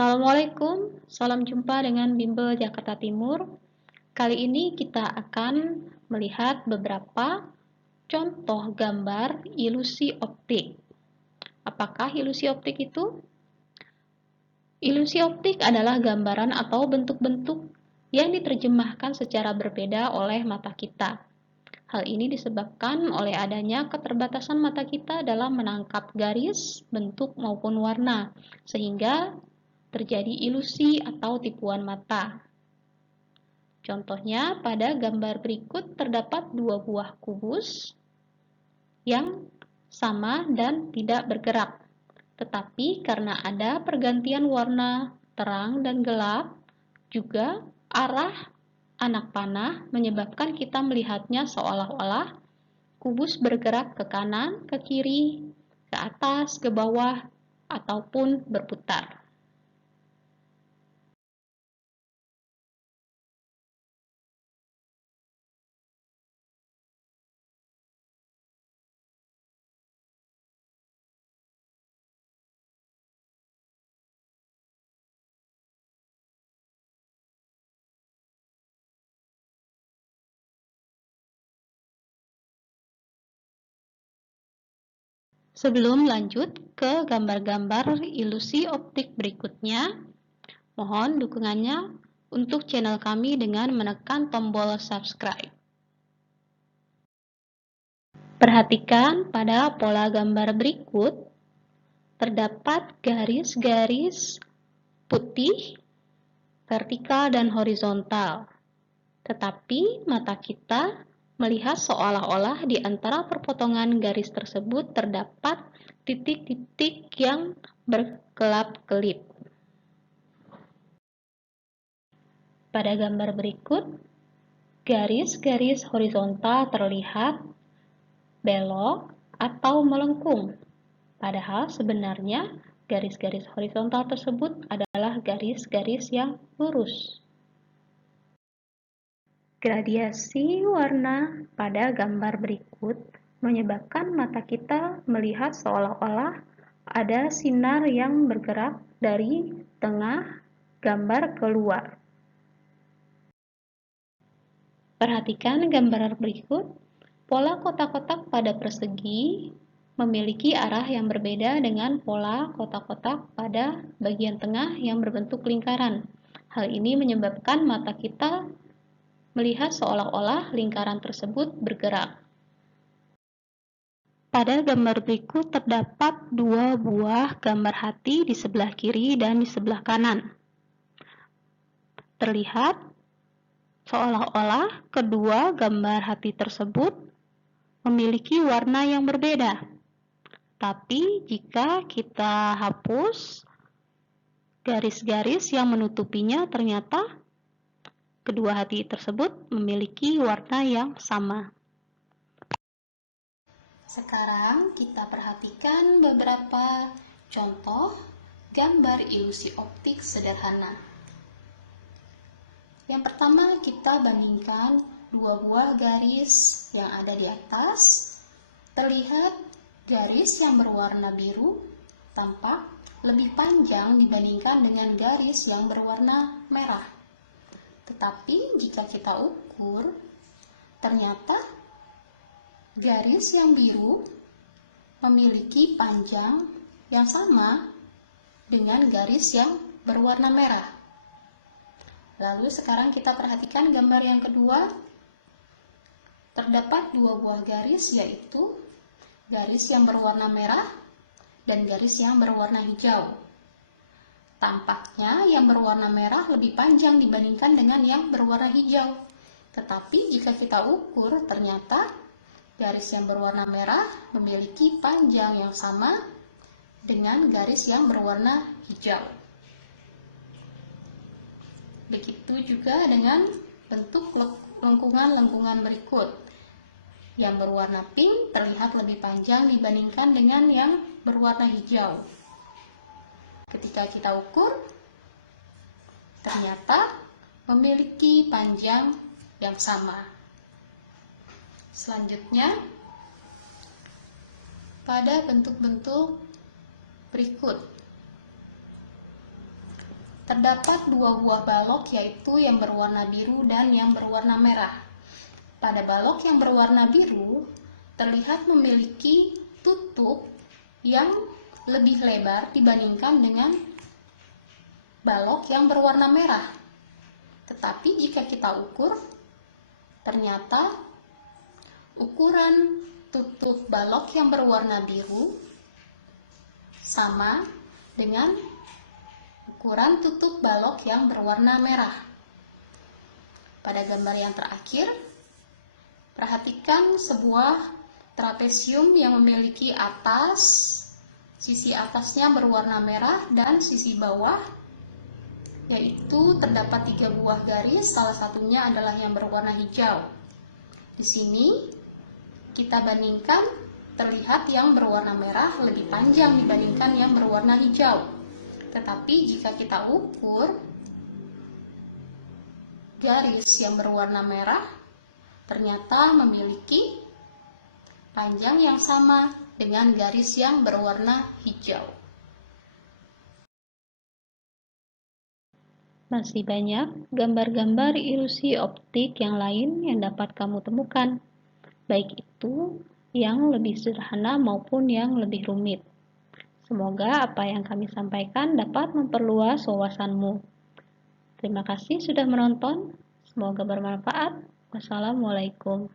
Assalamualaikum, salam jumpa dengan Bimbel Jakarta Timur. Kali ini kita akan melihat beberapa contoh gambar ilusi optik. Apakah ilusi optik itu? Ilusi optik adalah gambaran atau bentuk-bentuk yang diterjemahkan secara berbeda oleh mata kita. Hal ini disebabkan oleh adanya keterbatasan mata kita dalam menangkap garis, bentuk maupun warna, sehingga terjadi ilusi atau tipuan mata. Contohnya, pada gambar berikut terdapat dua buah kubus yang sama dan tidak bergerak. Tetapi karena ada pergantian warna terang dan gelap, juga arah anak panah menyebabkan kita melihatnya seolah-olah kubus bergerak ke kanan, ke kiri, ke atas, ke bawah, ataupun berputar. Sebelum lanjut ke gambar-gambar ilusi optik berikutnya, mohon dukungannya untuk channel kami dengan menekan tombol subscribe. Perhatikan pada pola gambar berikut, terdapat garis-garis putih, vertikal dan horizontal. Tetapi mata kita melihat seolah-olah di antara perpotongan garis tersebut terdapat titik-titik yang berkelap-kelip. Pada gambar berikut, garis-garis horizontal terlihat belok atau melengkung, padahal sebenarnya garis-garis horizontal tersebut adalah garis-garis yang lurus. Gradiasi warna pada gambar berikut menyebabkan mata kita melihat seolah-olah ada sinar yang bergerak dari tengah gambar keluar. Perhatikan gambar berikut. Pola kotak-kotak pada persegi memiliki arah yang berbeda dengan pola kotak-kotak pada bagian tengah yang berbentuk lingkaran. Hal ini menyebabkan mata kita melihat seolah-olah lingkaran tersebut bergerak. Pada gambar berikut terdapat dua buah gambar hati di sebelah kiri dan di sebelah kanan. Terlihat seolah-olah kedua gambar hati tersebut memiliki warna yang berbeda. Tapi jika kita hapus garis-garis yang menutupinya, ternyata kedua hati tersebut memiliki warna yang sama. Sekarang kita perhatikan beberapa contoh gambar ilusi optik sederhana. Yang pertama, kita bandingkan dua buah garis yang ada di atas. Terlihat garis yang berwarna biru tampak lebih panjang dibandingkan dengan garis yang berwarna merah. Tetapi jika kita ukur, ternyata garis yang biru memiliki panjang yang sama dengan garis yang berwarna merah. Lalu sekarang kita perhatikan gambar yang kedua. Terdapat dua buah garis, yaitu garis yang berwarna merah dan garis yang berwarna hijau. Tampaknya yang berwarna merah lebih panjang dibandingkan dengan yang berwarna hijau. Tetapi jika kita ukur, ternyata garis yang berwarna merah memiliki panjang yang sama dengan garis yang berwarna hijau. Begitu juga dengan bentuk lengkungan-lengkungan berikut. Yang berwarna pink terlihat lebih panjang dibandingkan dengan yang berwarna hijau. Ketika kita ukur, ternyata memiliki panjang yang sama. Selanjutnya, pada bentuk-bentuk berikut. terdapat dua buah balok, yaitu yang berwarna biru dan yang berwarna merah. Pada balok yang berwarna biru, terlihat memiliki tutup yang lebih lebar dibandingkan dengan balok yang berwarna merah. Tetapi jika kita ukur, ternyata ukuran tutup balok yang berwarna biru sama dengan ukuran tutup balok yang berwarna merah. Pada gambar yang terakhir, perhatikan sebuah trapesium yang memiliki sisi atasnya berwarna merah dan sisi bawah, yaitu terdapat 3 buah garis, salah satunya adalah yang berwarna hijau. Di sini kita bandingkan, terlihat yang berwarna merah lebih panjang dibandingkan yang berwarna hijau. Tetapi jika kita ukur garis yang berwarna merah, ternyata memiliki panjang yang sama dengan garis yang berwarna hijau. Masih banyak gambar-gambar ilusi optik yang lain yang dapat kamu temukan, baik itu yang lebih sederhana maupun yang lebih rumit. Semoga apa yang kami sampaikan dapat memperluas wawasanmu. Terima kasih sudah menonton, semoga bermanfaat. Wassalamualaikum.